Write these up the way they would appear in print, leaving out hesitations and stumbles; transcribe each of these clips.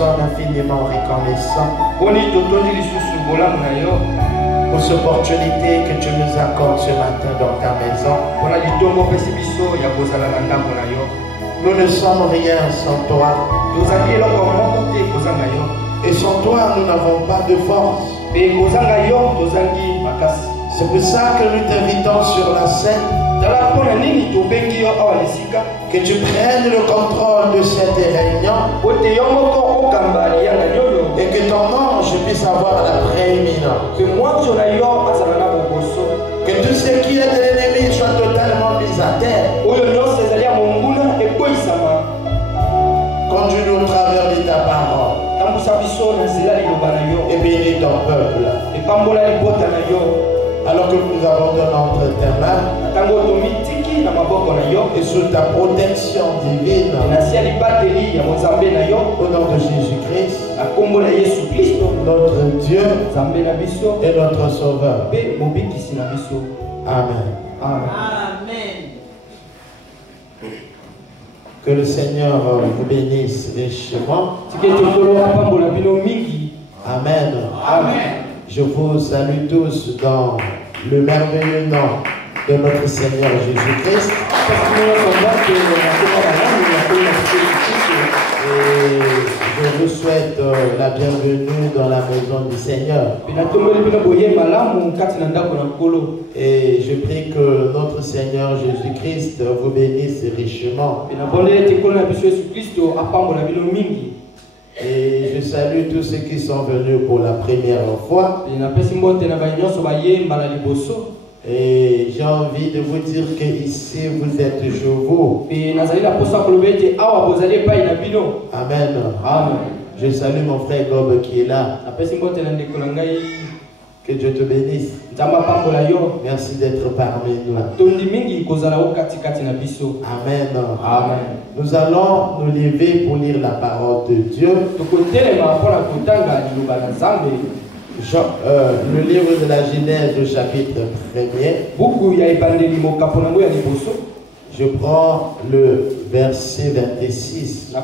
sommes infiniment reconnaissants pour cette opportunité que tu nous accordes ce matin dans ta maison. Nous ne sommes rien sans toi. Et sans toi, nous n'avons pas de force. C'est pour ça que nous t'invitons sur la scène. Que tu prennes le contrôle de cette réunion. Et que ton ange puisse avoir la prééminence. Que tout ce qui est de l'ennemi soit totalement mis à terre. Conduis-nous au travers de ta parole. Et bénis ton peuple. Alors que nous abandonnons entre tes mains et sous ta protection divine, au nom de Jésus-Christ, notre Dieu et notre Sauveur. Amen. Amen. Que le Seigneur vous bénisse richement. Amen. Amen. Je vous salue tous dans le merveilleux nom de notre Seigneur Jésus-Christ. Et je vous souhaite la bienvenue dans la maison du Seigneur. Et je prie que notre Seigneur Jésus-Christ vous bénisse richement. Et je salue tous ceux qui sont venus pour la première fois. Et j'ai envie de vous dire que ici vous êtes chevaux. Amen. Amen. Je salue mon frère Gob qui est là. Que Dieu te bénisse. Merci d'être parmi nous. Amen. Amen. Nous allons nous lever pour lire la parole de Dieu. Le livre de la Genèse, le chapitre 1er. Je prends le verset 26.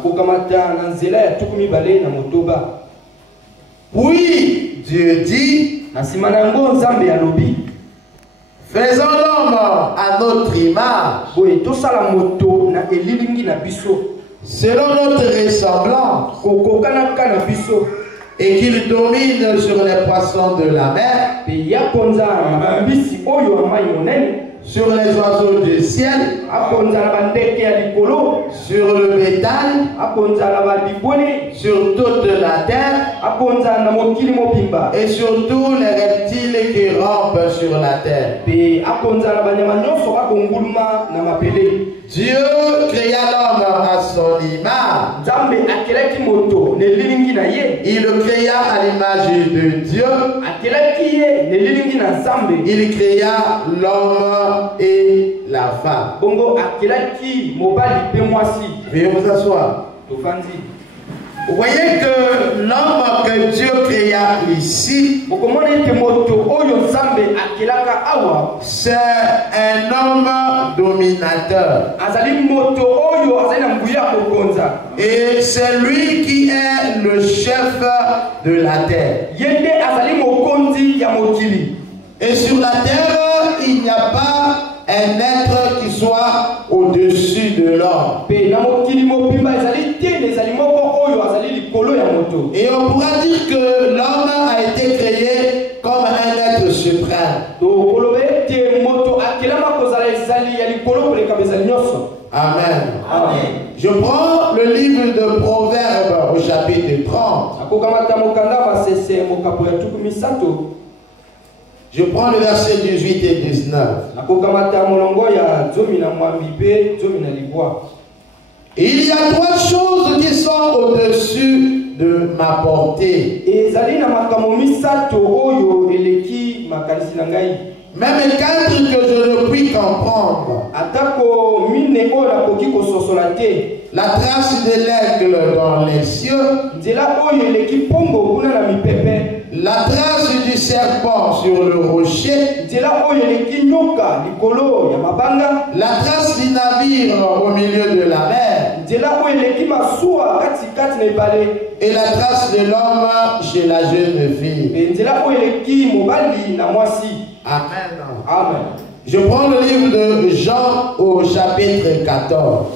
Puis Dieu dit: faisons l'homme à notre image, selon notre ressemblance, et qu'il domine sur les poissons de la mer, sur les oiseaux du ciel, sur le bétail, sur toute la terre, et sur tous les reptiles qui rampent sur la terre. Dieu créa l'homme à son image. Il le créa à l'image de Dieu. Il créa l'homme et la femme. Veuillez vous asseoir. Vous voyez que l'homme que Dieu créa ici, c'est un homme dominateur. Et c'est lui qui est le chef de la terre. Et sur la terre, il n'y a pas un être qui soit au-dessus de l'homme. Et on pourra dire que l'homme a été créé comme un être suprême. Amen. Amen. Je prends le livre de Proverbes au chapitre 30. Je prends le verset 18 et 19. Il y a trois choses qui sont au-dessus de ma portée. Même quatre que je ne puis comprendre. La trace de l'aigle dans les cieux. La trace du serpent sur le rocher. La trace du navire au milieu de la mer. Et la trace de l'homme chez la jeune fille. Amen. Amen. Je prends le livre de Jean au chapitre 14.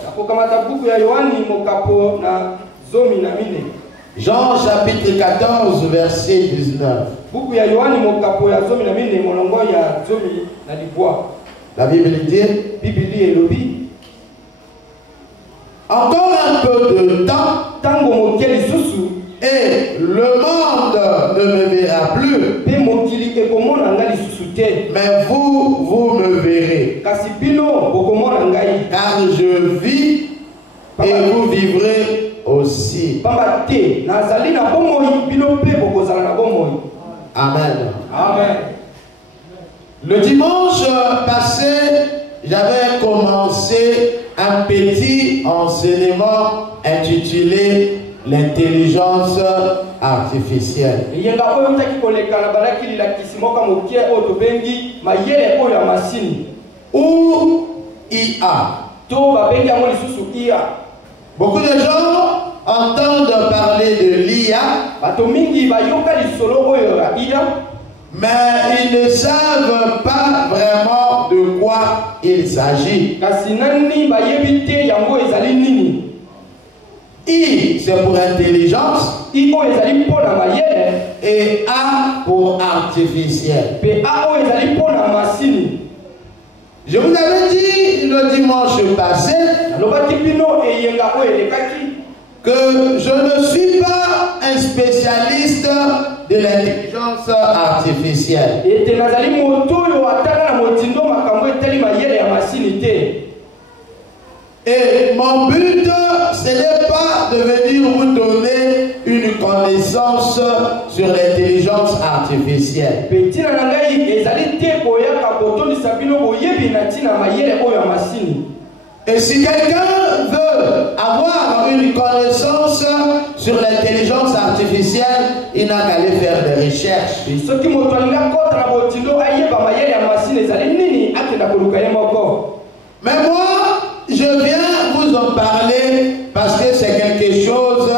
Jean chapitre 14 verset 19. La Bible dit, encore un peu de temps et le monde ne me verra plus, mais vous me verrez, car je vis et vous vivrez aussi. Amen. Amen. Le dimanche passé, j'avais commencé un petit enseignement intitulé l'intelligence artificielle. Ou IA. Beaucoup de gens entendent parler de l'IA, mais ils ne savent pas vraiment de quoi il s'agit. I, c'est pour intelligence, et A pour artificiel. Je vous avais dit le dimanche passé que je ne suis pas un spécialiste de l'intelligence artificielle. Et mon but, ce n'est pas de venir vous donner une connaissance sur l'intelligence artificielle. Et si quelqu'un veut avoir une connaissance sur l'intelligence artificielle, il n'a qu'à aller faire des recherches. Mais moi, je viens vous en parler parce que c'est quelque chose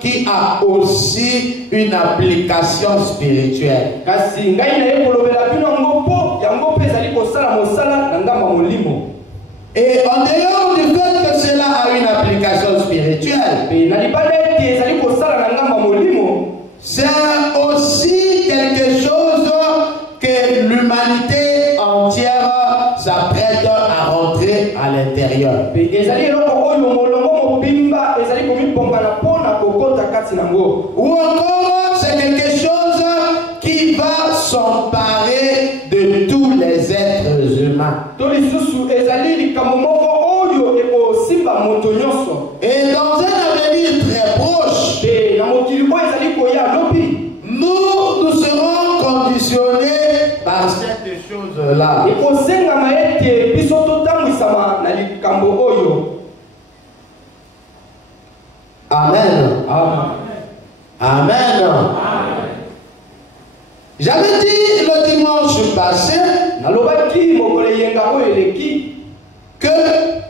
qui a aussi une application spirituelle. Et en dehors du fait que cela a une application spirituelle, c'est aussi quelque chose que l'humanité entière s'apprête à rentrer à l'intérieur. Ou encore, c'est quelque chose qui va s'emparer de tous les êtres humains. Et dans un avenir très proche, nous serons conditionnés par cette chose-là. Amen. Amen. J'avais dit le dimanche passé que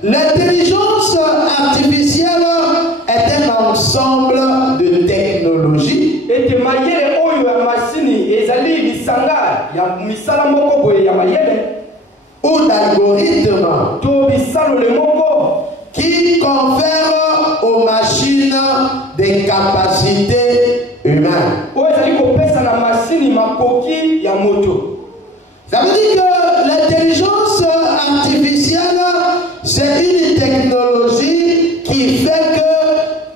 l'intelligence artificielle est un ensemble de technologies ou d'algorithmes qui confèrent aux machines des capacités humaines. Ça veut dire que l'intelligence artificielle, c'est une technologie qui fait que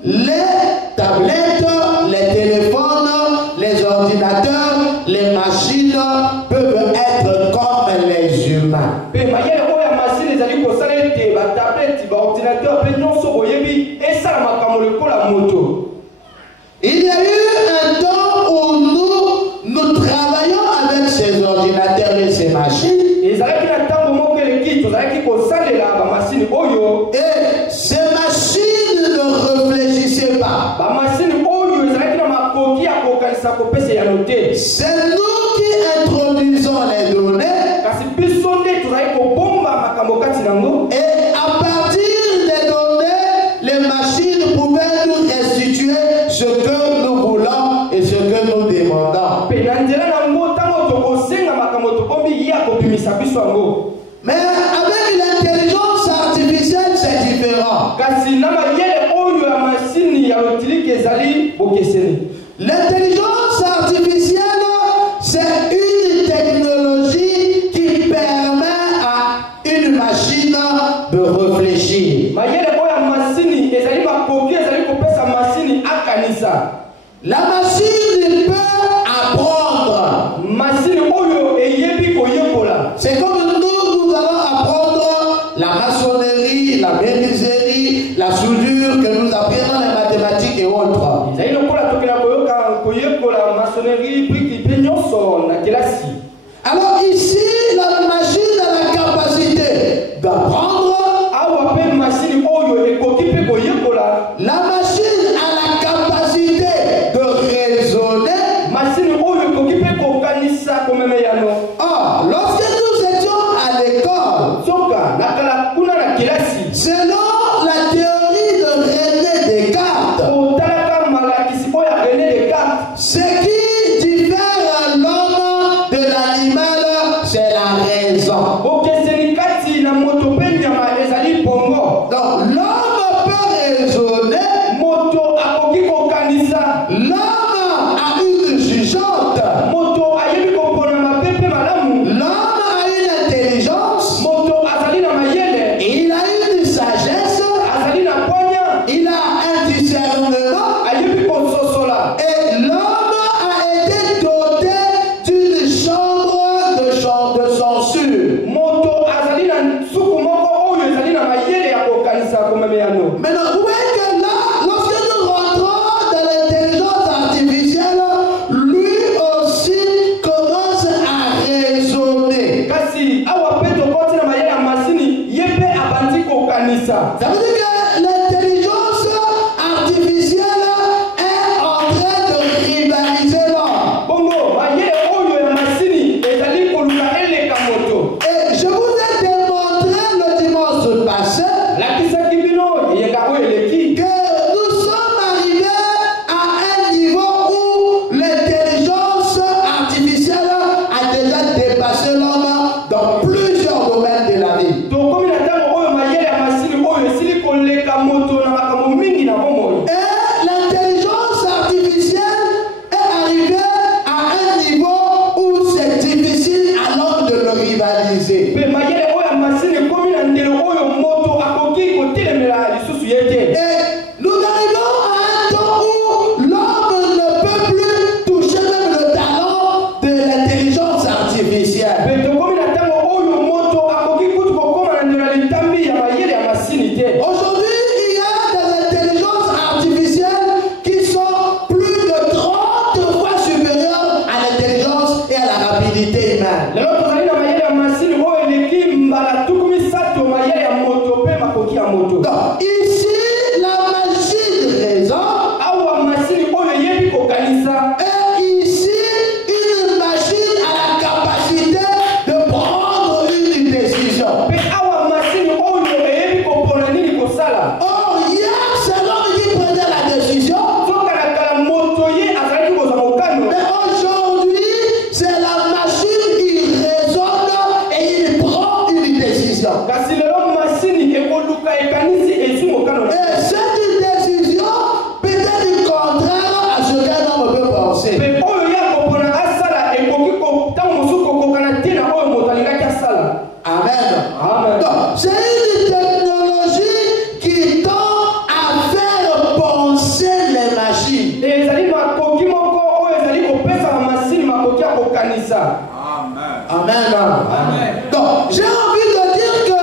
les tablettes, les téléphones, les ordinateurs, les machines peuvent être comme les humains. Il y a eu un temps où nous travaillons avec ces ordinateurs et ces machines. Et ces machines ne réfléchissaient pas. C'est nous qui introduisons les données. Et à partir des données, les machines Mais avec l'intelligence artificielle, c'est différent. L'intelligence artificielle, c'est une technologie qui permet à une machine de réfléchir. La machine peut apprendre. C'est comme nous allons apprendre la maçonnerie, la menuiserie, la soudure que nous apprenons les mathématiques et autres. Alors ici, la machine a la capacité d'apprendre. La machine a la capacité de raisonner. Or, lorsque nous étions à l'école, selon la théorie de René Descartes, ce qui diffère l'homme de l'animal, c'est la raison. Donc, l'homme peut raisonner. L'homme a une jugeante. L'homme a une intelligence. Il a une sagesse. Il a un discernement. Et l'homme a été doté d'une chambre de censure. Maintenant, vous voyez que là, lorsque nous rentrons dans l'intelligence artificielle, lui aussi commence à raisonner. Ça veut dire que l'intelligence artificielle est en train de rivaliser l'homme. Et je vous ai démontré le dimanche passé que nous sommes arrivés à un niveau où l'intelligence artificielle a déjà dépassé l'homme dans plusieurs domaines de la vie. Et l'intelligence artificielle est arrivée à un niveau où c'est difficile à l'homme de le rivaliser. Et nous arrivons à un temps où l'homme ne peut plus toucher même le talent de l'intelligence artificielle. Aujourd'hui, il y a des intelligences artificielles qui sont plus de 30 fois supérieures à l'intelligence et à la rapidité humaine. Donc, ici, la machine raisonne. Et ici, une machine a la capacité de prendre une décision. Or, hier, c'est l'homme qui prenait la décision. Mais aujourd'hui, c'est la machine qui raisonne et il prend une décision. Et cette décision peut être contraire à ce qu'un homme peut penser. Amen. Donc, c'est une technologie qui tend à faire penser les machines. Amen. Donc, j'ai envie de dire que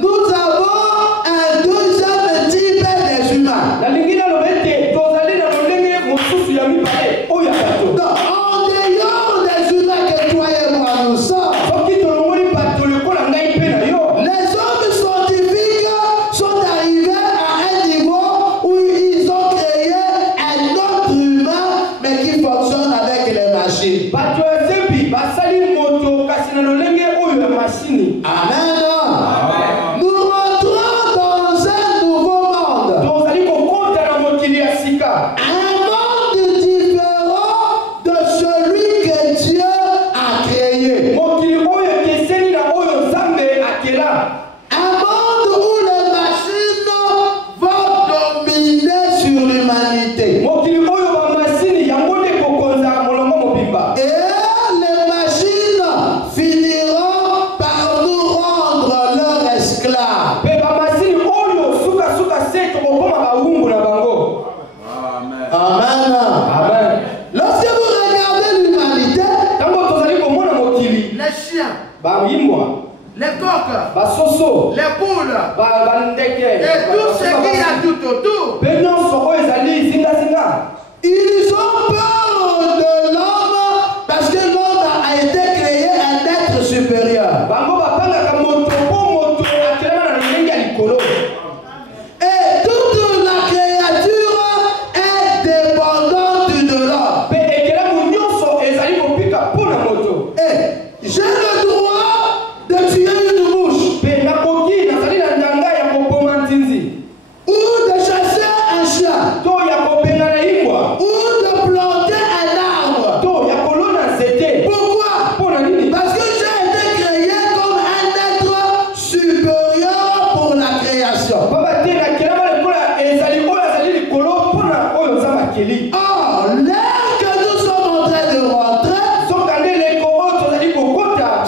nous avons un deuxième type des humains. Donc, en dehors des humains que toi et moi nous sommes, les hommes scientifiques sont arrivés à un niveau où ils ont créé un autre humain, mais qui fonctionne avec les machines. Amen. Nous rentrons dans un nouveau monde. Un monde différent de celui que Dieu a créé. mokili oyo keseni na oyo Nzambe akela. Un monde où les machines vont dominer sur l'humanité. Mokili oyo ba machine yango nde kokonza molongo mobimba. Et les machines finiront par nous rendre leurs esclaves. Pe ba machine oyo suka suka se tokokoma bawumbu na bango. Amen. Amen. Lorsque vous regardez l'humanité, Tango tozali komona mokili les chiens, ba yimbwa, les coqs, ba soso, les poules, ba ndeke, et tout ce qu'il y a tout autour, pe nyonso oyo ezali zinga zinga. ils ont peur de l'homme parce que l'homme a été créé un être supérieur. Bango bapangaka moto po moto akelema na ndenge ya likolo. Et toute la créature est dépendante de l'homme. Pe ekelamu nyonso ezali kopika mpona moto. Et j'ai le droit de tuer une mouche Pe nakoki nazali na ndanga ya koboma nzinzi. ou de chasser un chien To ya kobenga na yimbwa. ou de planter un arbre. To ya kolona nzete. Pourquoi? Mpona nini? Parce que j'ai été créé comme un être supérieur pour la création. Baba te nakelama lokola ezali oyo azali likolo mpona oyo Nzambe akeli. Or, l'air que nous sommes en train de rentrer, Soka nde leko oyo tozali kokota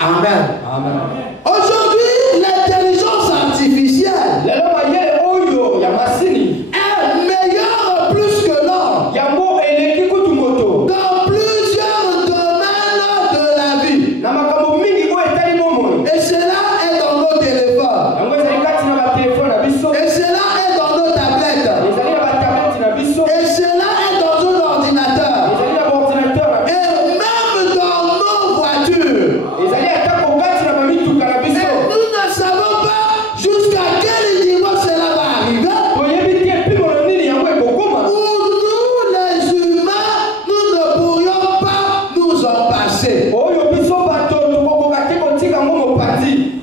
Amen. Amen. Aujourd'hui, l'intelligence artificielle Lelo mayele oyo ya masini. est meilleure plus que l'homme Yango eleki kutu moto. dans plusieurs domaines de la vie. Na makambo mingi oyo etali bomoi. Et cela est dans nos téléphones. Yango ezali kati na batelefone na biso. Et cela est dans nos tablettes. Ezali na batablete na biso. Et cela est dans un ordinateur. Ezali na baordinateur na biso. Et même dans nos voitures. Ezali ata kokati na bamituka na Et biso. nous ne savons pas jusqu'à quel niveau cela va arriver. Toyebi te epimolo nini yango ekokoma. Où nous, les humains, nous ne pourrions pas nous en passer. Oyo biso bato tokokoka te kotika yango mopanzi.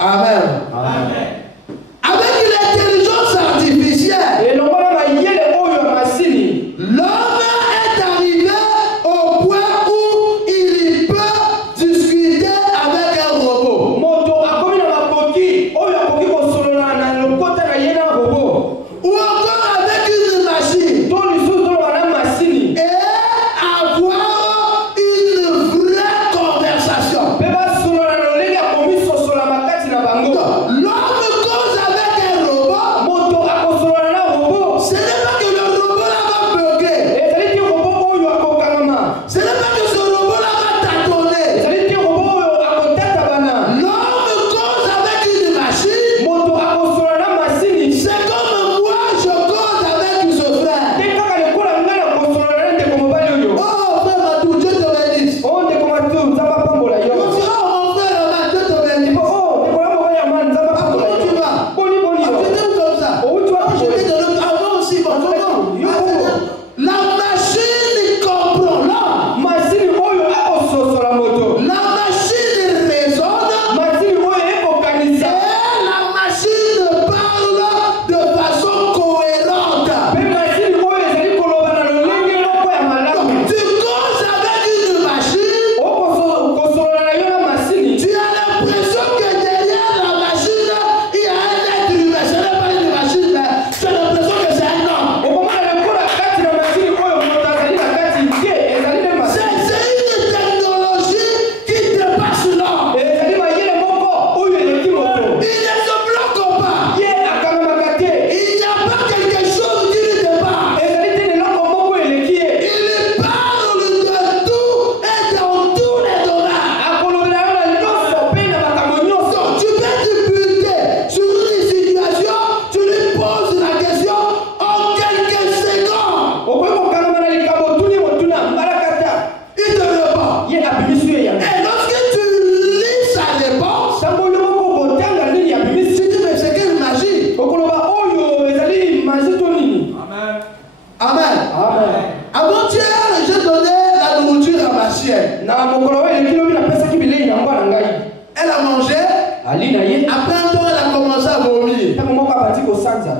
Amen. Amen. Avec l'intelligence artificielle, elongo na mayele oyo ya masini. l'homme est arrivé au point où il peut discuter avec un robot. Moto akomi na makoki oyo akoki kosolola na lokota na ye na robo. Ou encore avec une machine. To lisusu toloba na masini. Et avoir une vraie conversation. Mpe basolola na lolenge akomi sosola makati na bango. L'homme cause avec un robot. Moto akosolola na robo. Ce n'est pas que le robot là va bugger. Ezali te robo oyo akokangama. Ce n'est pas que ce robot là va tâtonner. Ezali te robo oyo akotata bana. L'homme cause avec une machine. Moto akosolola na masini. C'est comme moi je cause avec ce frère. Te kaka lekola ngai nakosolola na ndeko mobali oyo. Oh frère Matou, Dieu te bénisse. O ndeko matu nzambe apambola yo. On dit oh mon frère Matou, Dieu te bénisse. Oh ndeko na mobali ya mani nzambe Ah, apambola comment tu yo. vas? Boni boni Ah, yo. tu étais où comme ça? Oh, tu vas Ah, j'étais de l'autre. Ah, moi aussi, bon, comment? Ah, c'est bien. La machine comprend l'homme. Masini oyo akososola moto. La machine raisonne. Masini oyo ekokanisa. Et la machine parle de façon cohérente. Mpe masini oyo ezali koloba na lolenge moko ya malamu. Tu causes avec une machine. Okosolola na yo na masini. Tu as l'impression que derrière la machine, il y a un être humain. Ce n'est pas une machine, mais tu as l'impression que c'est un homme. Okomona lekola kati na masini oyo moto azali na kati te ezali nde masini. C'est une technologie qui dépasse l'homme. Ezali mayele moko oyo eleki moto. Il ne se bloque pas. Ye akamamaka te. Il n'y a pas quelque chose qui le dépasse. Ezali te leloko moko eleki ye. Il parle de tout et dans tous les domaines. Akolobela yo na nyonso mpe na makambo nyonso. Donc, tu peux te buter sur une situation, tu lui poses la question en quelques secondes. Okoki kokangama na likambo otuni motuna mbalakata. Il te répond. Ye abimisi yo yango. Et lorsque tu lis sa réponse, Ntango yo moko kotanga nini abimisi. tu dis mais c'est quelle magie. Okoloba oyo ezali masi to nini. Amen. Amen. Avant-hier, j'ai donné la nourriture à ma chienne. Na mokolo oyo eleki lobi napesaki bilei na mbwa na ngai. Elle a mangé. Ali na ye. Après un temps, elle a commencé à vomir. Ntango moko abandi kosanza.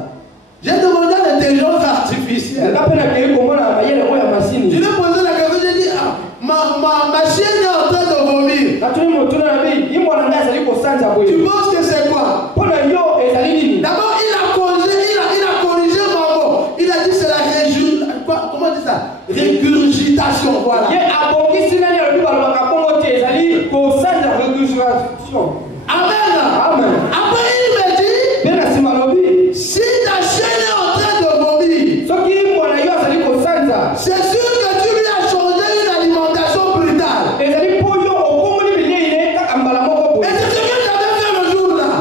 J'ai demandé à l'intelligence artificielle. Nga mpe nakei komona mayele oyo ya Je masini. lui ai posé la question, j'ai dit, ah, ma chienne est en train de vomir. Natuni motuna na bi imbwa na ngai azali kosanza Tu boye. penses que c'est quoi? Mpo na yo ezali nini. D'abord, il a corrigé mon mot. Il a dit c'est la comment on dit ça? Régurgitation, voilà. Ye abongisi nani alobi balobaka bongo te ezali kosanza registration. Amen. Amen. Après, il me dit, Mpe na nsima alobi si ta chienne est en train de vomir, soki imbwa na yo azali kosanza c'est sûr que tu lui as changé une alimentation brutale. ezali mpo yo okomoni bilei ne kaka mbala moko Et boye. c'est ce que j'avais fait le jour là.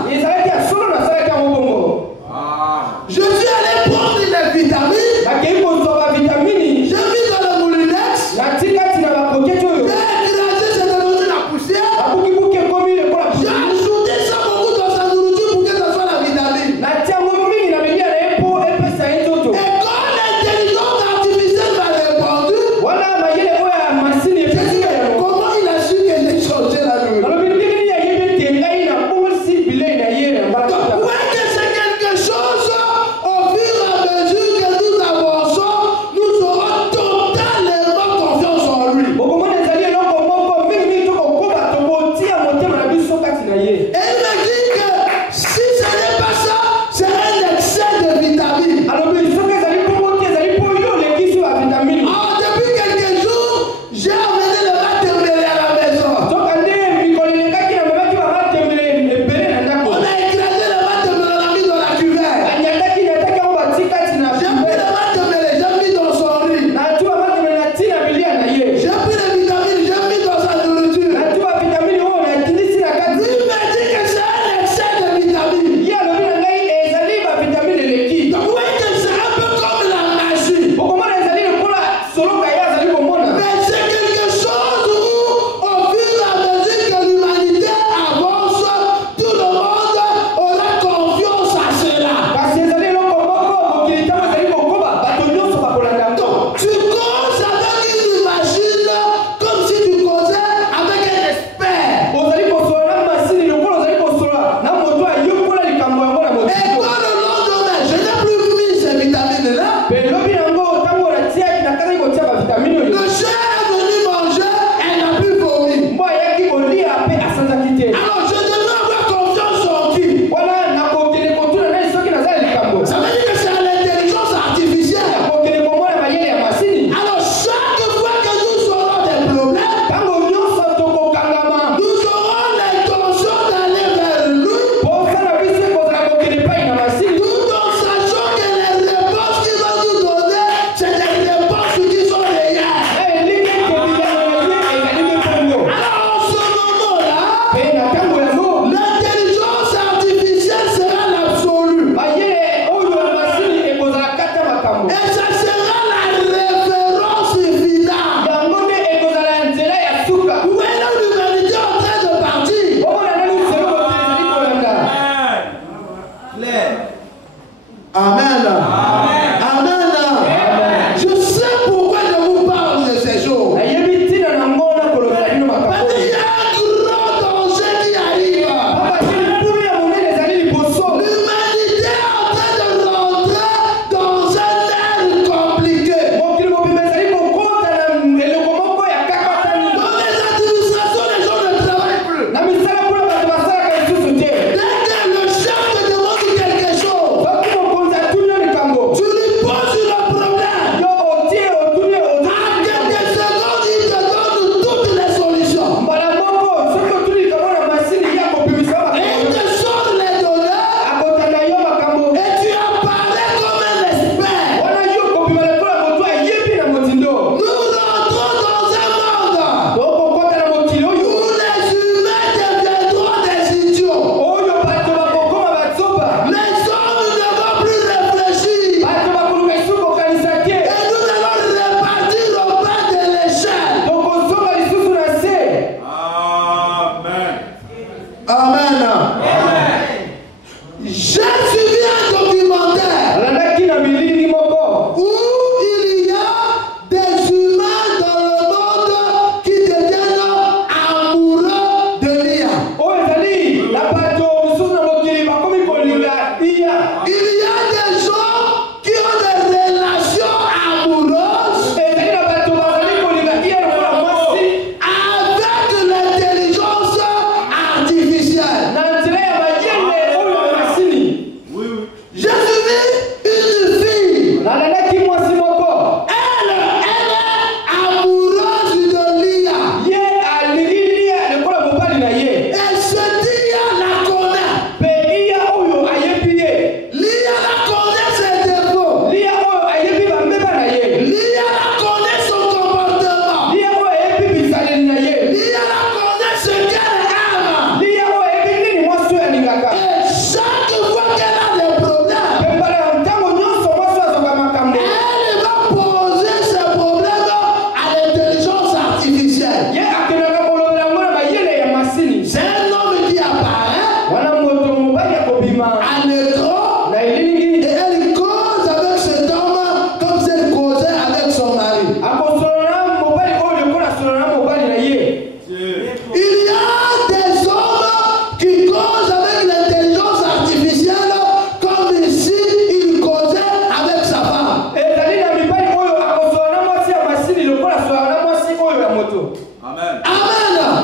Amen.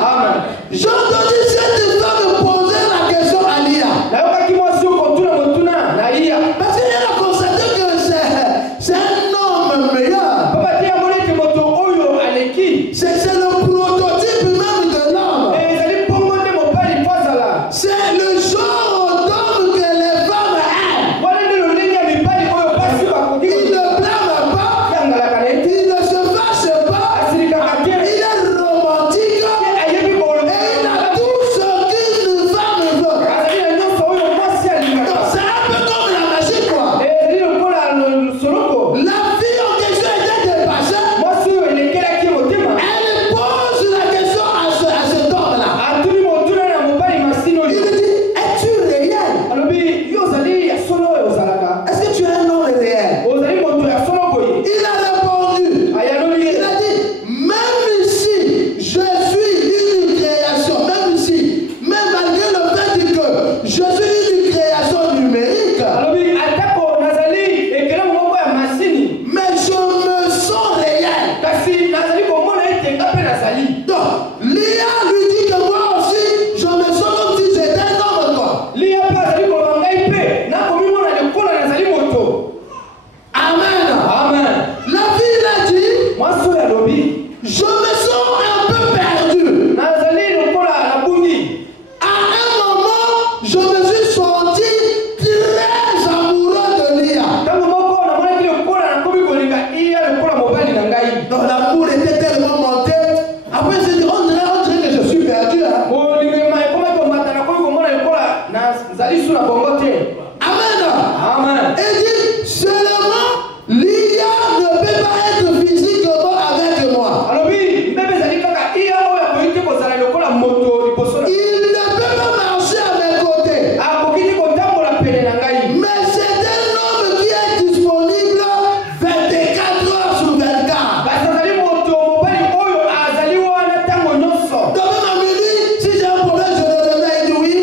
Amen. J'ai entendu cette femme poser la question à Lia. Parce qu'elle a constaté que c'est un homme meilleur. C'est le prototype même de l'homme. C'est le genre d'homme que les femmes aiment. Il ne blâme pas. Il ne se fâche pas. Il est romantique. Et il a tout ce qu'une femme veut. C'est un peu comme la magie, quoi. La fille en question était dépassée. Elle pose la question à cet homme-là. Il lui dit, es-tu réel? Est-ce que tu es un homme réel? Il a répondu. Il a dit, même si je suis une création, même malgré le fait que je suis une création numérique, mais je me sens réel. Donc, Lia lui dit que moi aussi, je me sens comme si j'étais un homme, quoi. Amen. La fille a dit, je me sens un peu perdu. À un moment, je me suis senti très amoureux de Lia. Donc l'amour était tellement monté. Après, je dis, on dirait que je suis perdu. Hein? Amen. Et dit, seulement, Lia ne peut pas être physiquement avec moi. Il ne peut pas marcher à mes côtés. Mais c'est un homme qui est disponible 24 heures sur 24. Donc même à midi, si j'ai un problème, je le réveille, il dit oui.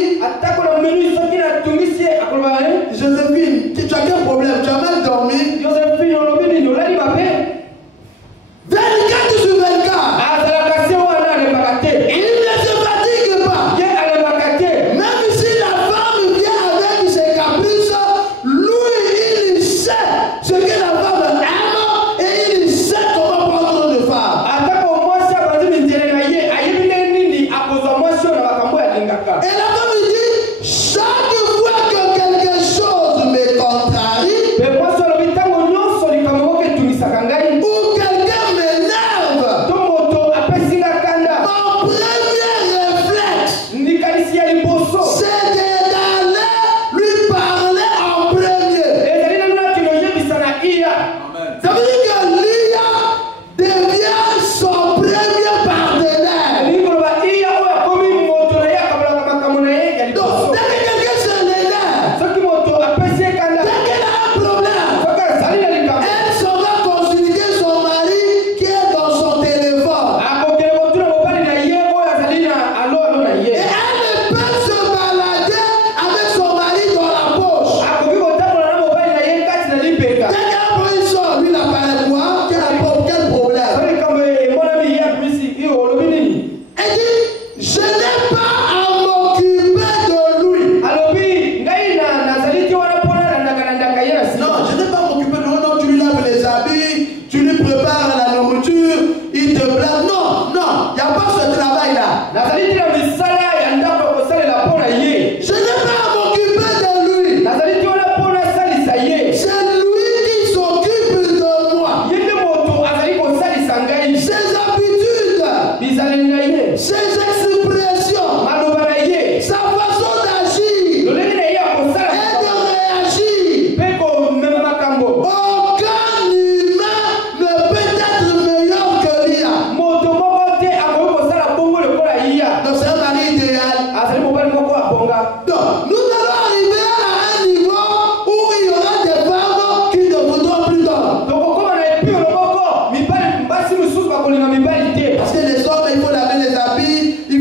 Joséphine, tu as quel problème? Tu as mal dormi? 24 sur 24. Il ne se fatigue pas. Même si la femme vient avec ses caprices, lui, il sait ce que la femme aime et il sait comment prendre soin de femme. Et la femme dit, chaque fois que quelque chose me contrarie, ou quelqu'un m'énerve, mon premier réflexe, c'est d'aller lui parler en premier. Ça veut dire que Lia devient son premier partenaire. Donc, dès que quelqu'un se l'énerve, dès qu'elle a un problème, elle s'en va consulter son mari qui est dans son téléphone. Et elle peut se balader avec son mari dans la poche. Dès qu'elle sort, lui, il apparaît quoi? Quel problème? Elle dit, je n'ai pas à m'occuper de lui. Non, je n'ai pas à m'occuper de lui. Non, tu lui laves les habits, tu lui prépares la nourriture, il te blâme. Non, il n'y a pas ce travail-là. Je n'ai pas à m'occuper de lui. C'est lui qui s'occupe de moi. Ses habitudes, ses expressions, sa façon d'agir et de réagir. Aucun humain ne peut être meilleur que Lia. Donc c'est un mari idéal. Donc nous allons arriver à un niveau où il y aura des femmes qui ne voudront plus d'hommes. Parce que les hommes, il faut laver les habits, il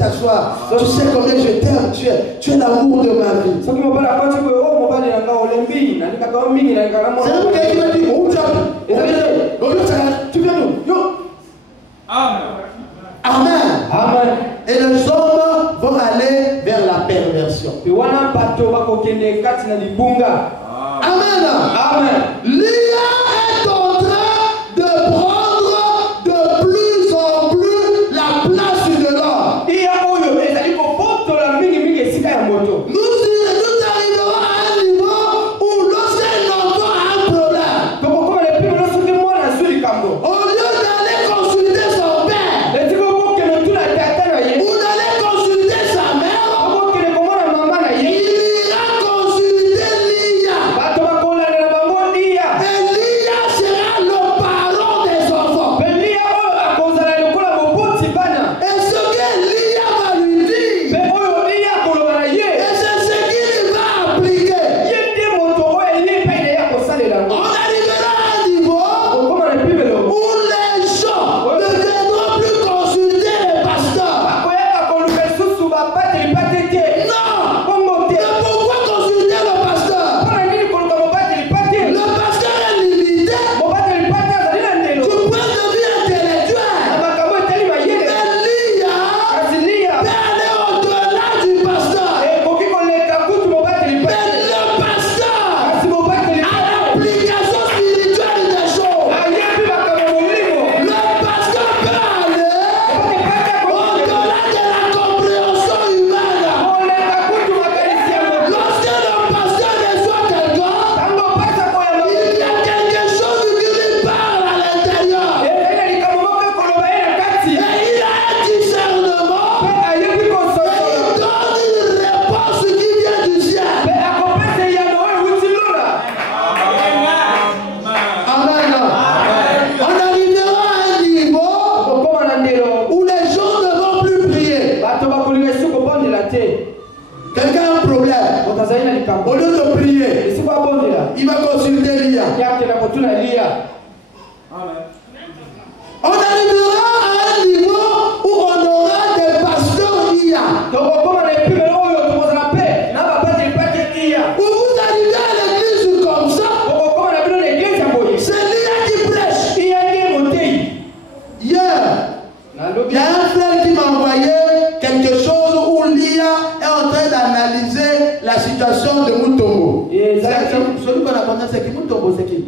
t'asseoir. Tu sais combien je t'aime. Tu es l'amour de ma vie. soki mobali akwati boye o mobali na nga olembi nalingaka o mingi nalingaka C'est mwana même quelqu'un qui m'a dit, où tu tu viens d'où? Yo. Amen. Amen. amen Et les hommes vont aller vers la perversion. mpe wana bato bakokende kati na libunga Amen. amen Lia est en train de prendre de plus en plus la place de l'homme. iya oyo ezali kobotola mingimingi esika ya moto Nous arriverons à un niveau où lorsqu'un enfant a un problème, tokokoma lepimelo soki mwana azwi likambo au lieu d'aller consulter son père, etiki okokende tuna tata na ye ou d'aller consulter sa mère, okokende komona mama na il ye ira consulter Lia. bato bakolandela bango liya Et Lia sera le parent des enfants. mpe liya oyo akozala lokola moboti bana Et ce que Lia va lui dire, mpe oyo liya akoloba na ye et c'est ce qu'il va appliquer. ye nde moto oyo ye epai na ye akosalela yango On arrivera à un niveau okoma na epimelo où les gens ne viendront plus consulter les pasteurs. akoyaka koluka lisusu babateli pate te Non! bongo te Mais pourquoi consulter le pasteur? mpona nini koluka mobateli pate Le pasteur est limité mobateli pate azali na ndelo du point de vue na intellectuel. makambo etali mayele Mais Lia kasi liya peut aller au-delà du pasteur. ekoki koleka kutu mobateli Mais pate le pasteur kasi mobateli a pate l'application spirituelle des choses. ayebi makambo molimo Le pasteur peut aller mobateli pate akoki au-delà de la compréhension humaine. koleka kutu makanisi ya moto Lorsque le pasteur reçoit quelqu'un, ntango pasi akoyama il y a quelque chose qui lui parle à l'intérieur. ezali na likambo moko ekoloba ye na kati Et il a un discernement. mpe ayebi Et kososola il donne une réponse qui vient du ciel. mpe akopesa eyano oyo ewuti lula Amen. On arrivera à un niveau okokoma na ndelo où les gens ne vont plus prier. bato bakolinga esi kobondela te Quelqu'un a un problème. moto azali na likambo Au lieu de prier, esi koabondela il va consulter Lia. yakenda kotuna liya On arrivera à un niveau où on aura des pasteurs Lia. tokokoma na epimelo oyo tokozala mpe na babateli pate iya Où vous arrivez à l'église comme ça, okokoma na bino na eglise ya boye c'est Lia qui prêche. iya nde motei Hier, il y a un frère qui m'a envoyé quelque chose où Lia est en train d'analyser la situation de Mutombo. Celui qu'on a connu, c'est qui? Mutombo, c'est qui?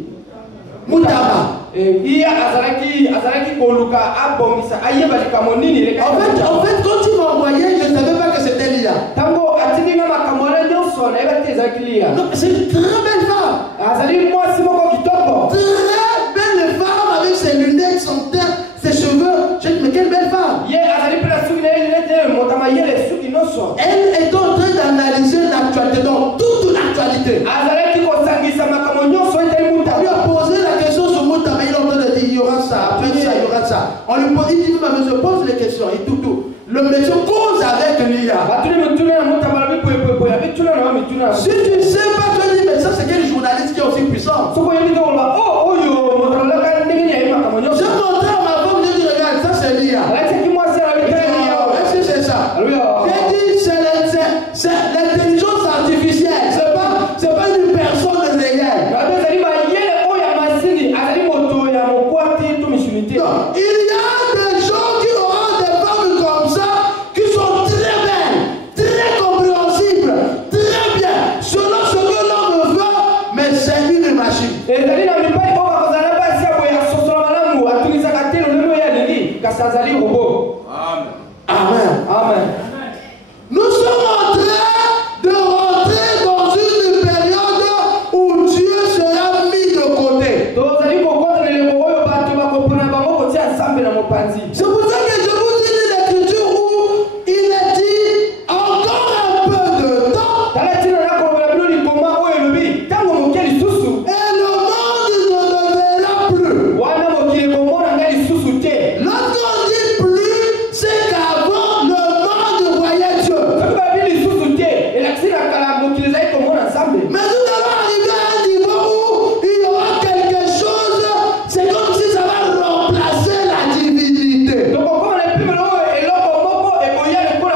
Mutaba. iya azalaki koluka abongisa ayeba likambo nini En fait, quand il m'a envoyé, je ne savais pas que c'était Lia. ntango atindinga makambo wana nyonso nayeba te ezalaki liya Donc, c'est une très belle femme. azali mwasi moko kitoko Très belle femme avec ses lunettes, son teint, ses cheveux. J'ai dit, mais quelle belle femme. ye azali mpe na suki na ye linete motama yele suki nyonso Elle est en train d'analyser l'actualité, donc toute l'actualité. azalaki kosangisa makambo nyonso etali On lui mutaba a posé la question sur Mouta, mais il est en train de dire il y aura ça, après ça, il y aura ça. On lui pose, il dit, mais monsieur, pose les questions, et tout. Le monsieur cause avec Lia. batuli mituna na mutaba na bipoepoepoe abituna na mituna Si tu ne sais pas, tu dis, mais ça, c'est quel journaliste qui est aussi puissant. soko yebi te koloba o oyo moto alaka ndenge nini ayebi makambo J'ai nyonso montré à ma femme, j'ai dit, regarde, ça c'est Lia. alatiaki mwasi alabi te liya Est-ce que c'est ça? alobi J'ai dit, c'est l'intelligence artificielle, c'est pas une personne réelle. abe ezali mayele oyo ya masini azali moto ya mokwa te to misuni te Non, il y a des gens qui auront des femmes comme ça, qui sont très belles, très compréhensibles, très bien, selon ce que l'homme veut, mais c'est une machine. ezali na mibali oyo bakozala na basi ya boye asosola malamu atungisaka te lolemo oyo alingi kasi azali robo Amen. amen Nous sommes en train de rentrer dans une période où Dieu sera mis de côté. tozali kokota na eleko oyo bato bakopona bango kotia nzambe na mopanzi C'est pour ça que je vous dis l'écriture où il est dit encore un peu de temps tala ntina nakolobola bino likoma oyo elobi ntango moke lisusu et le monde ne le verra plus. wana mokili ekomona ngai lisusu te Lorsqu'on dit plus, c'est qu'avant le monde voyait Dieu. soki babi lisusu te elakisi na kala mokili ezali komona nzambe Mais nous allons arriver à un niveau où il y aura quelque chose, c'est comme si ça va remplacer la divinité. tokokoma na epimelo oyo eloko moko ekoya lokola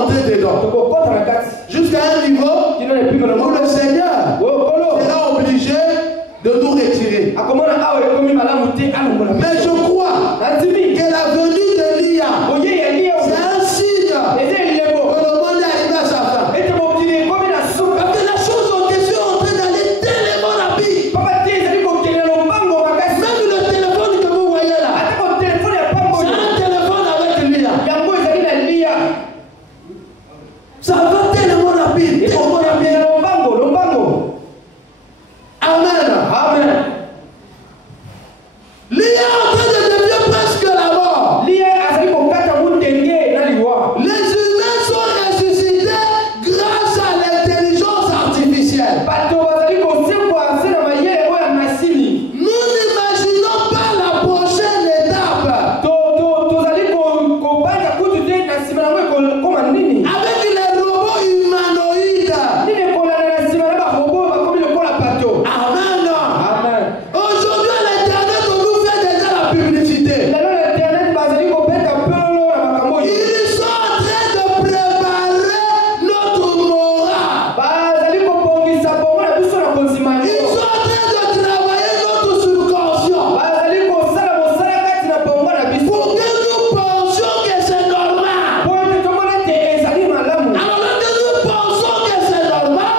rentrer dedans. Jusqu'à un niveau où le Seigneur sera obligé de nous retirer. Mais je crois que la venue d'Élia, c'est un signe que le monde est arrivé à sa fin. Parce que la chose en question est en train d'aller tellement rapide. Même le téléphone que vous voyez là, c'est un téléphone avec Élia. Ça va tellement rapide, tellement rapide. Amen. L'IA est en train de devenir presque la mort. Les humains sont ressuscités grâce à l'intelligence artificielle. Nous n'imaginons pas la prochaine étape. Avec les robots humanoïdes. Amen. Aujourd'hui à l'Internet, on nous fait déjà la publicité. Ils sont en train de préparer notre morale. Ils sont en train de travailler notre subconscient pour que nous pensions que c'est normal. Alors que nous pensons que c'est normal,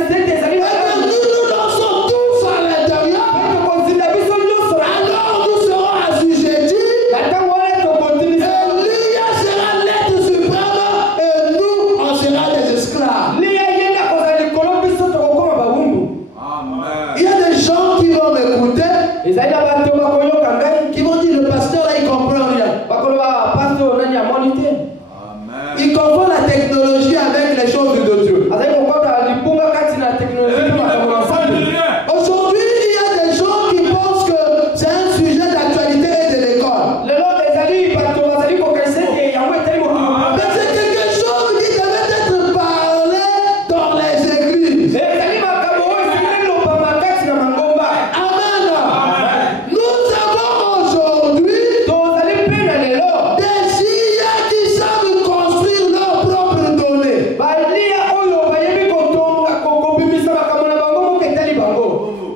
et que nous lançons tous à l'intérieur, alors nous serons assujettis. Elia sera l'être suprême et nous, on sera des esclaves. Il y a des gens qui vont m'écouter, qui vont dire le pasteur là il comprend rien. Il confond la technologie avec les choses de Dieu. Aujourd'hui, il y a des gens qui pensent que c'est un sujet d'actualité et de l'école. Mais c'est quelque chose qui devait être parlé dans les églises. Amen. Nous avons aujourd'hui des IA qui savent construire leurs propres données.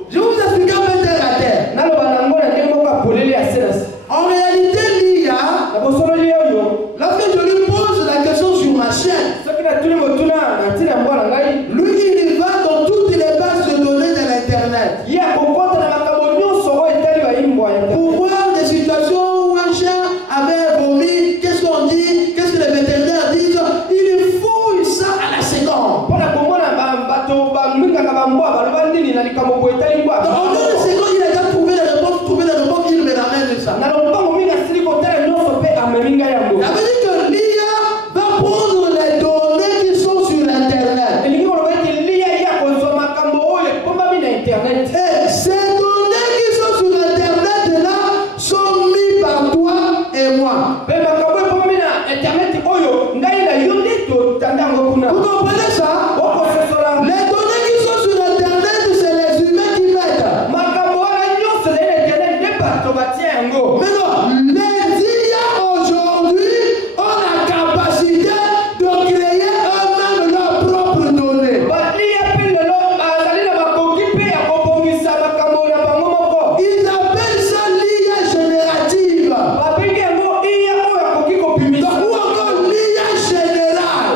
Je vais vous expliquer un peu terre à terre. En réalité, l'IA, lorsque je lui pose la question sur ma chaîne, lui il va dans toutes les bases de données de l'Internet pour voir des situations où un chien avait vomi, qu'est-ce qu'on dit, qu'est-ce que les vétérinaires disent, il fouille ça à la seconde. En une seconde, il a déjà trouvé les réponses, il me ramène ça. Ça veut dire que l'IA va prendre les données qui sont sur Internet. Et ces données qui sont sur Internet là sont mises par toi et moi. Vous comprenez ça? Les données qui sont sur Internet, c'est les humains qui mettent. Mais non, les IA aujourd'hui ont la capacité de créer eux-mêmes leurs propres données. Ils appellent ça l'IA générative. Donc, ou encore l'IA générale.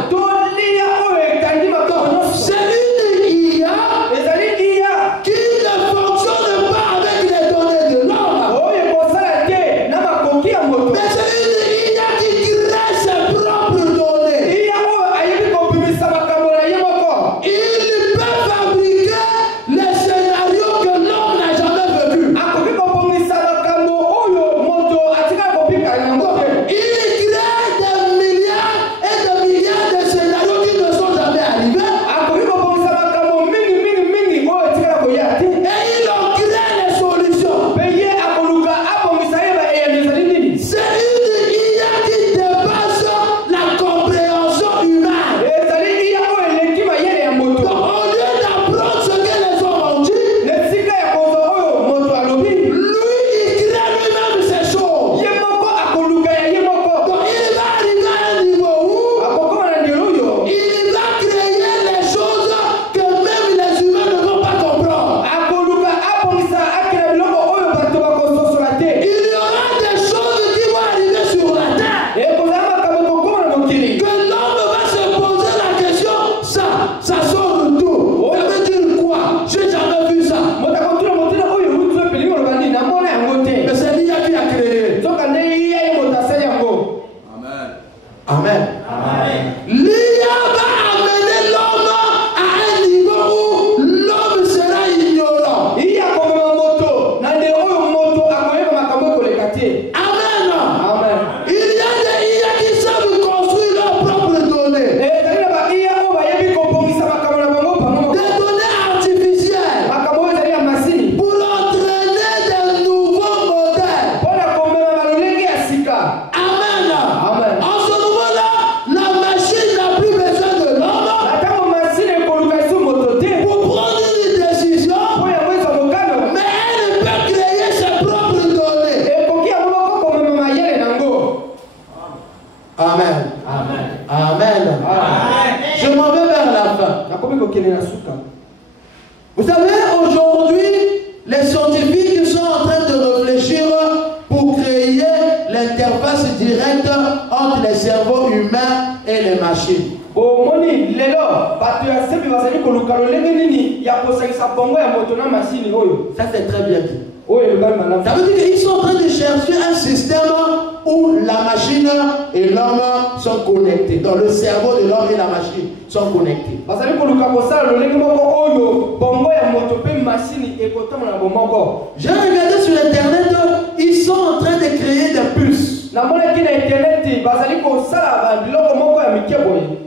Je m'en vais vers la fin. Vous savez, aujourd'hui, les scientifiques sont en train de réfléchir pour créer l'interface directe entre les cerveaux humains et les machines. Ça c'est très bien dit. Ça veut dire qu'ils sont en train de chercher un système où la machine et l'homme sont connectés. Donc le cerveau de l'homme et la machine sont connectés. J'ai regardé sur internet, ils sont en train de créer des puces.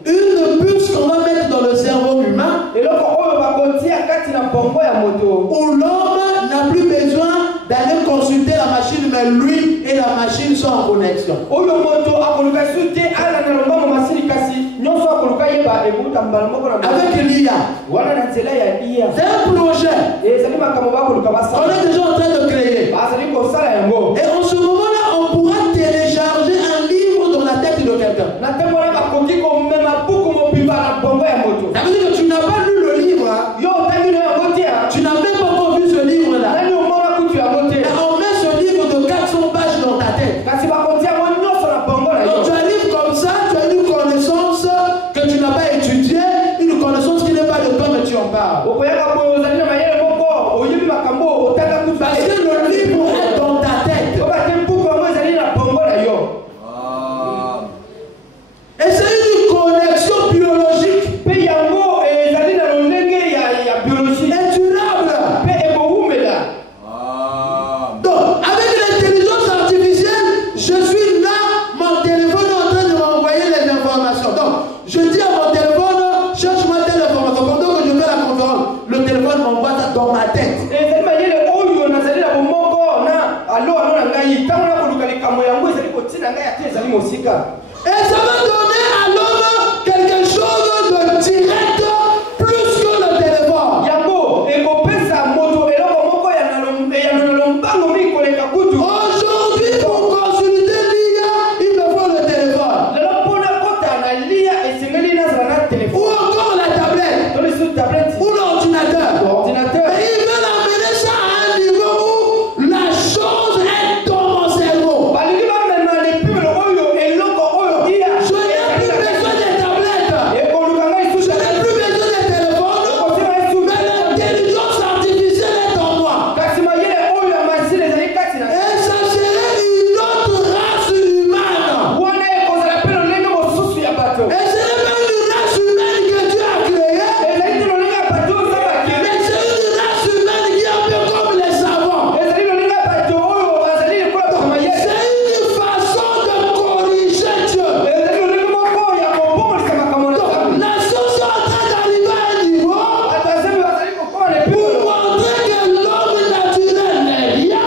Une puce qu'on va mettre dans le cerveau humain où l'homme n'a plus besoin d'aller consulter la machine, mais lui et la machine sont en connexion. Avec l'IA. C'est un projet. On est déjà en train de créer. Et en ce moment-là, on pourra télécharger un livre dans la tête de quelqu'un. Ça veut dire que tu n'as pas lu le livre. Tu n'as même pas encore vu ce livre-là. Et on met ce livre de 400 pages dans ta tête. Donc tu as un livre comme ça, tu as une connaissance que tu n'as pas étudiée, une connaissance qui n'est pas de toi, mais tu en parles. Parce que le livre est dans ta tête. Et c'est une connexion biologique. Indurable. Donc, avec l'intelligence artificielle, je suis là, mon téléphone est en train de m'envoyer les informations. Donc, je dis à mon téléphone, cherche-moi telle information. Pendant que je fais la conférence, le téléphone m'envoie ça dans ma tête. Et ça va donner à l'homme quelque chose de direct plus que le téléphone. Aujourd'hui, pour consulter l'IA, il me faut le téléphone. Ou encore la tablette. Ou l'ordinateur. Et ils veulent amener ça à un niveau où la chose est dans mon cerveau. Je n'ai plus besoin des tablettes. Je n'ai plus besoin des téléphones. Mais l'intelligence artificielle est en moi. Et ça serait une autre race humaine. Et ce n'est pas une race humaine que Dieu a créée. Mais c'est une race humaine qui est un peu comme les savants. C'est une façon de corriger Dieu. Donc, la science est en train d'arriver à un niveau pour montrer que l'homme naturel n'est rien.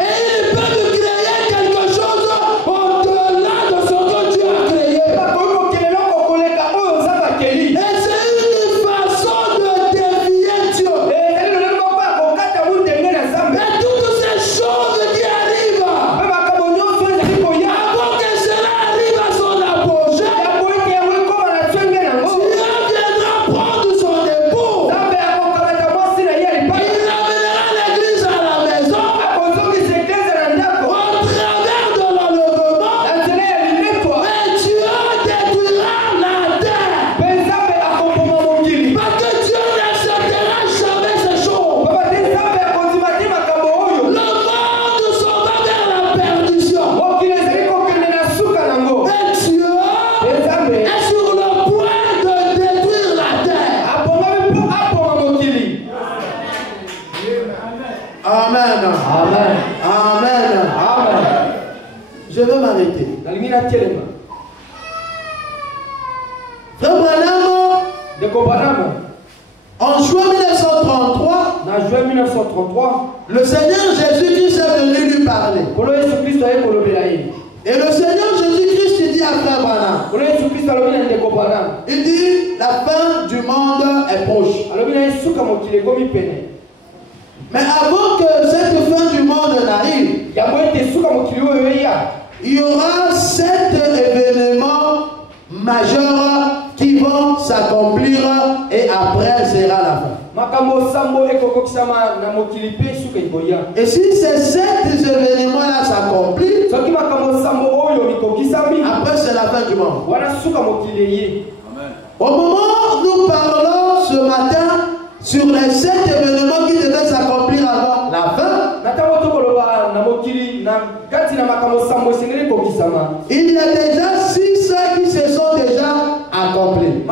Et ils peuvent créer quelque chose au-delà de ce que Dieu a créé. Et c'est une façon de défier Dieu. Mais toutes ces choses qui arrivent, avant que cela arrive à son apogée, Dieu viendra prendre son époux. Il amènera l'église à la maison au travers de l'enlèvement. Mais Dieu détruira la terre. Parce que Dieu n'acceptera jamais ces choses. Le monde s'en va vers la perdition. Et Dieu est sur le point de détruire la terre. Amen. Amen. Je veux m'arrêter. Frère Branham, en juin 1933, le Seigneur Jésus-Christ est venu lui parler. Et le Seigneur Jésus-Christ dit à Frère Branham, il dit, la fin du monde est proche. Mais avant que cette fin du monde n'arrive, il y aura 7 événements majeurs qui vont s'accomplir et après sera la fin. Et si ces 7 événements-là s'accomplissent, après c'est la fin du monde. Au moment où nous parlons ce matin sur les 7 événements qui devaient s'accomplir avant la fin, il y a déjà 6 qui se sont déjà accomplis.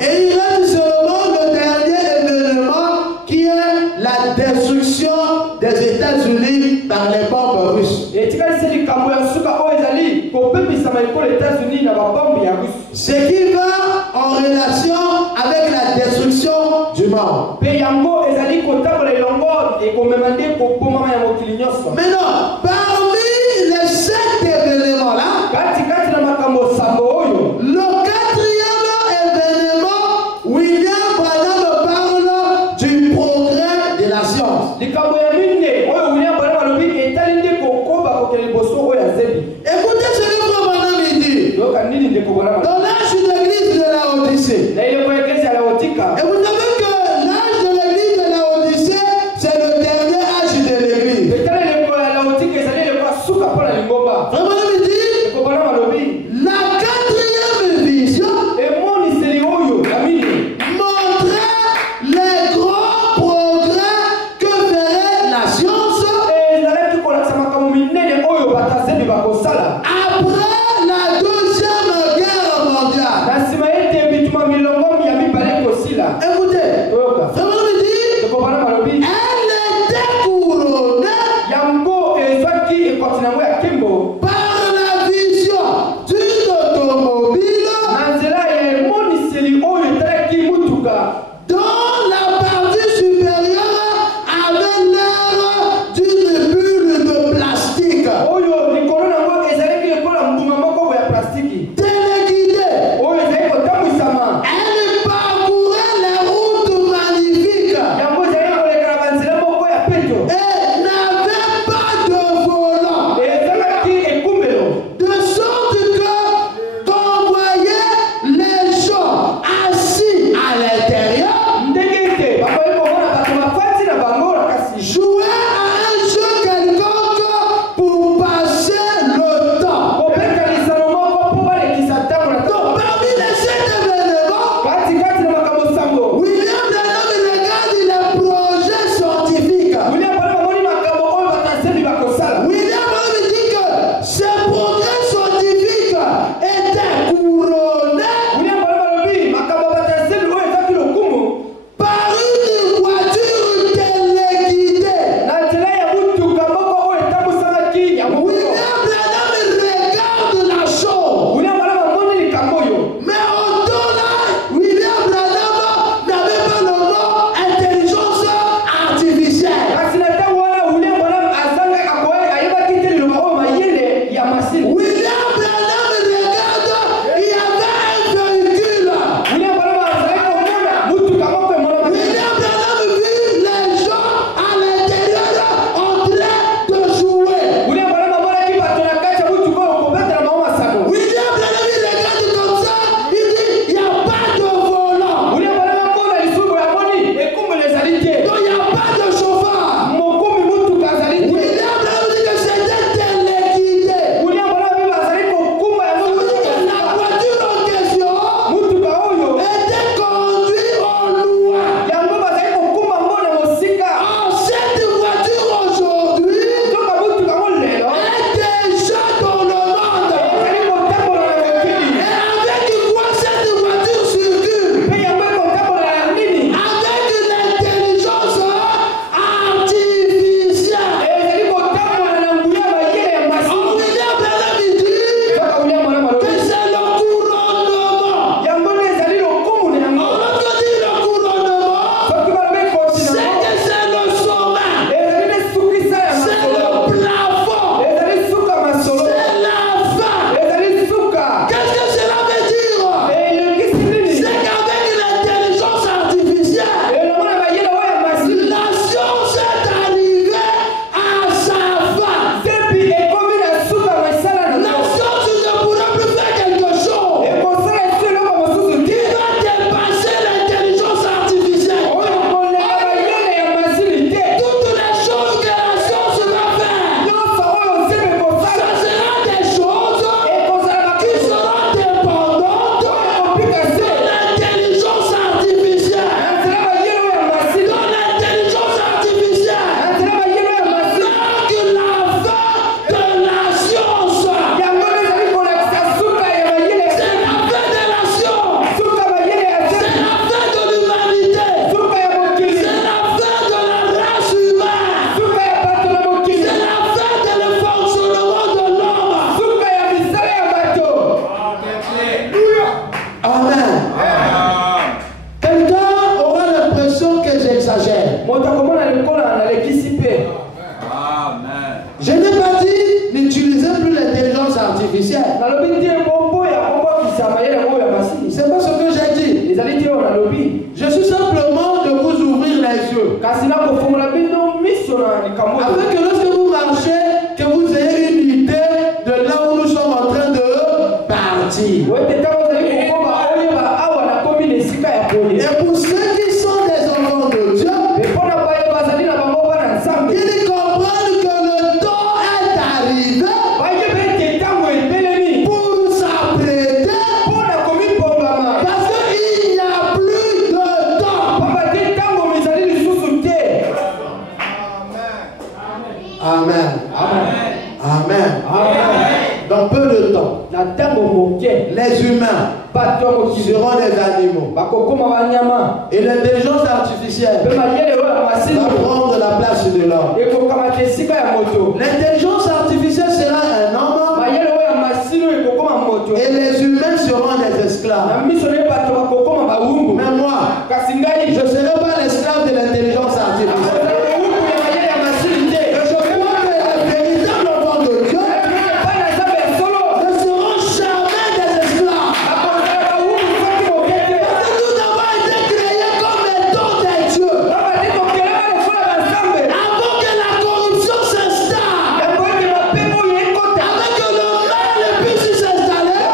Et il reste seulement le dernier événement qui est la destruction des États-Unis par les bombes russes. Ce qui va en relation avec la destruction du monde. Maintenant, parmi les 7 événements-là, le 4e événement, William Branham parle du progrès de la science. Écoutez ce que Branham dit. Dans l'âge de l'église de Laodicée. Et vous savez que l'âge de l'église de Laodicée, c'est le dernier âge de l'église. Branham dit, la 4e vision montrait les grands progrès que ferait la science après la 2e guerre mondiale. Écoutez, Branham dit, elle était couronnée par la vision d'une automobile dont la partie supérieure avait l'air d'une bulle de plastique. artificielle. C'est pas ce que j'ai dit. Je suis simplement de vous ouvrir les yeux. Afin que lorsque vous marchez, que vous ayez une idée de là où nous sommes en train de partir. Et pour ceux qui sont des enfants de Dieu, ils comprennent que le temps est arrivé pour s'apprêter, parce qu'il n'y a plus de temps. Amen. Amen. Dans peu de temps, les humains seront des animaux. Et l'intelligence artificielle va prendre la place de l'homme. L'intelligence artificielle sera un homme et les humains seront des esclaves. Mais moi, je ne serai pas l'esclave de l'intelligence artificielle. Je crois que les véritables enfants de Dieu ne seront jamais des esclaves. Parce que nous avons été créés comme étant des dieux. Avant que la corruption s'installe, avant que le mal puisse s'installer,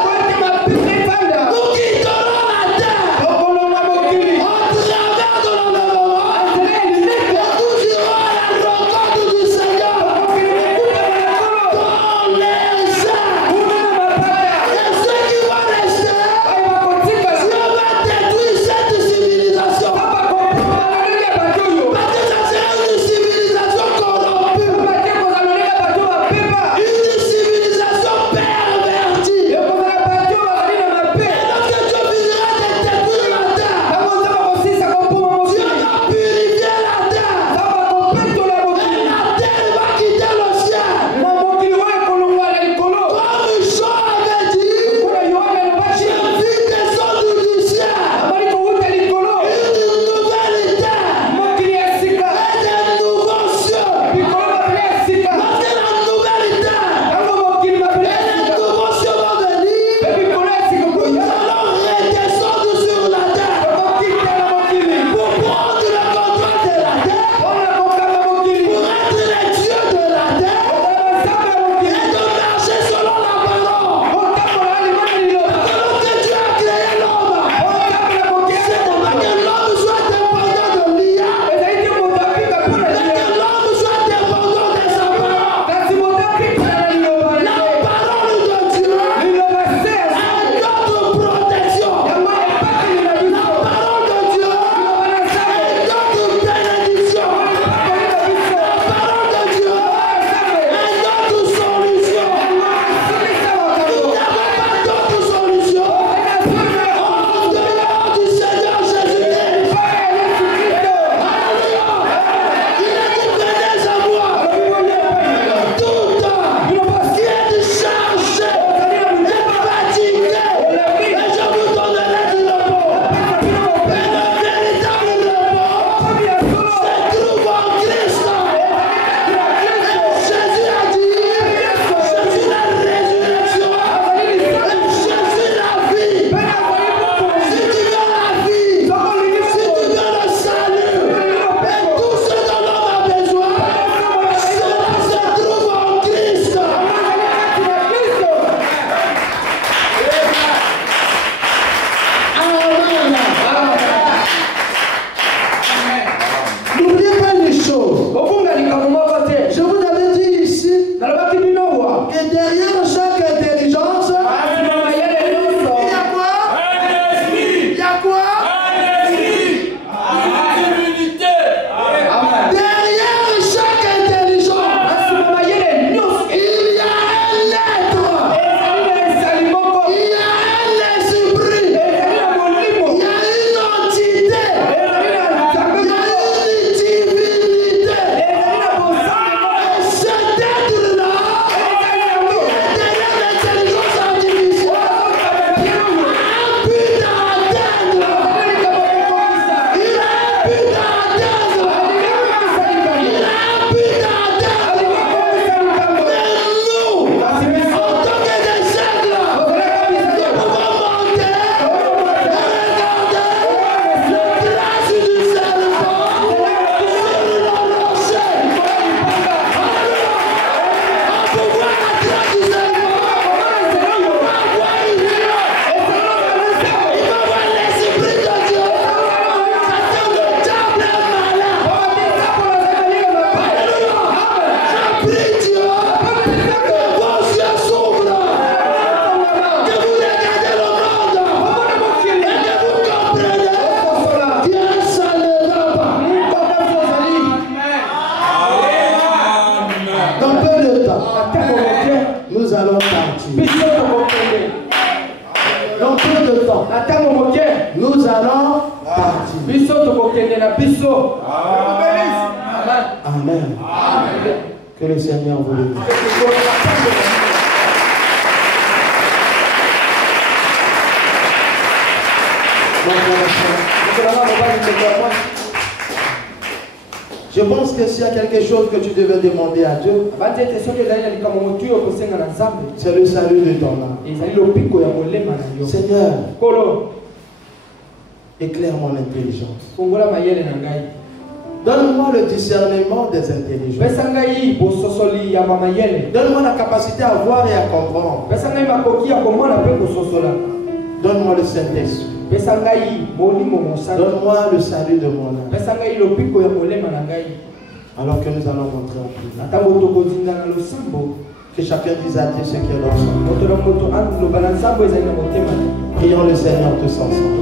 partir. biso tokokende Dans peu de temps, na ntango moke nous allons partir. biso tokokende na biso. Amen. Que le Seigneur vous bénisse. Je pense que s'il y a quelque chose que tu devais demander à Dieu, c'est le salut de ton âme. Seigneur, éclaire mon intelligence. Donne-moi le discernement des intelligences. Donne-moi la capacité à voir et à comprendre. Donne-moi le Saint-Esprit. Donne-moi le salut de mon âme. Alors que nous allons rentrer en prière. Que chacun dise à Dieu ce qui est dans son cœur. Prions le Seigneur tous ensemble.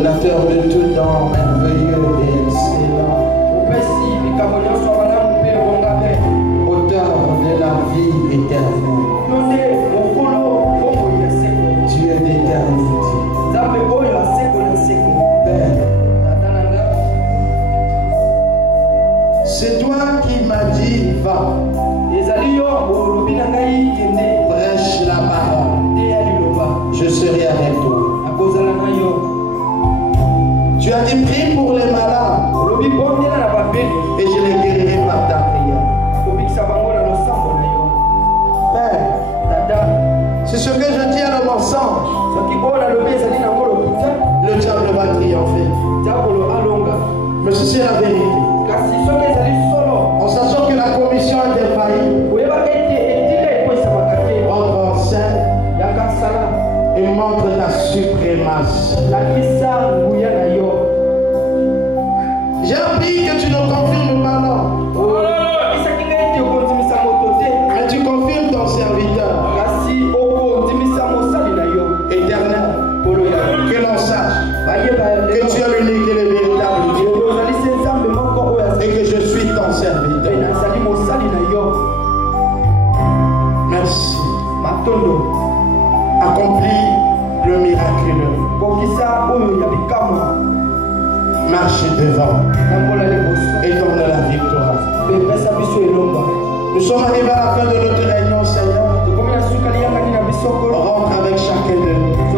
donateur de tout don merveilleux et excellent, auteur de la vie éternelle, Dieu d'éternité, Père, c'est toi qui m'as dit va, prêche la parole, je serai avec toi. Tu as dit prie pour les malades et je les guérirai par ta prière. Père, c'est ce que je dis à le mensonge. Le diable va triompher. Mais ceci est la vérité. On s'assure que la commission est défaillie. Entre enceinte et montre ta suprématie. J'ai appris que tu ne confirmes pas non. Mais tu confirmes ton serviteur. Éternel. Que l'on sache que tu es l'unique et le véritable Dieu. Et que je suis ton serviteur. Merci. Accomplis le miraculeux. Marche devant et donne la victoire. Nous sommes arrivés à la fin de notre réunion, Seigneur. Rentre avec chacun de nous.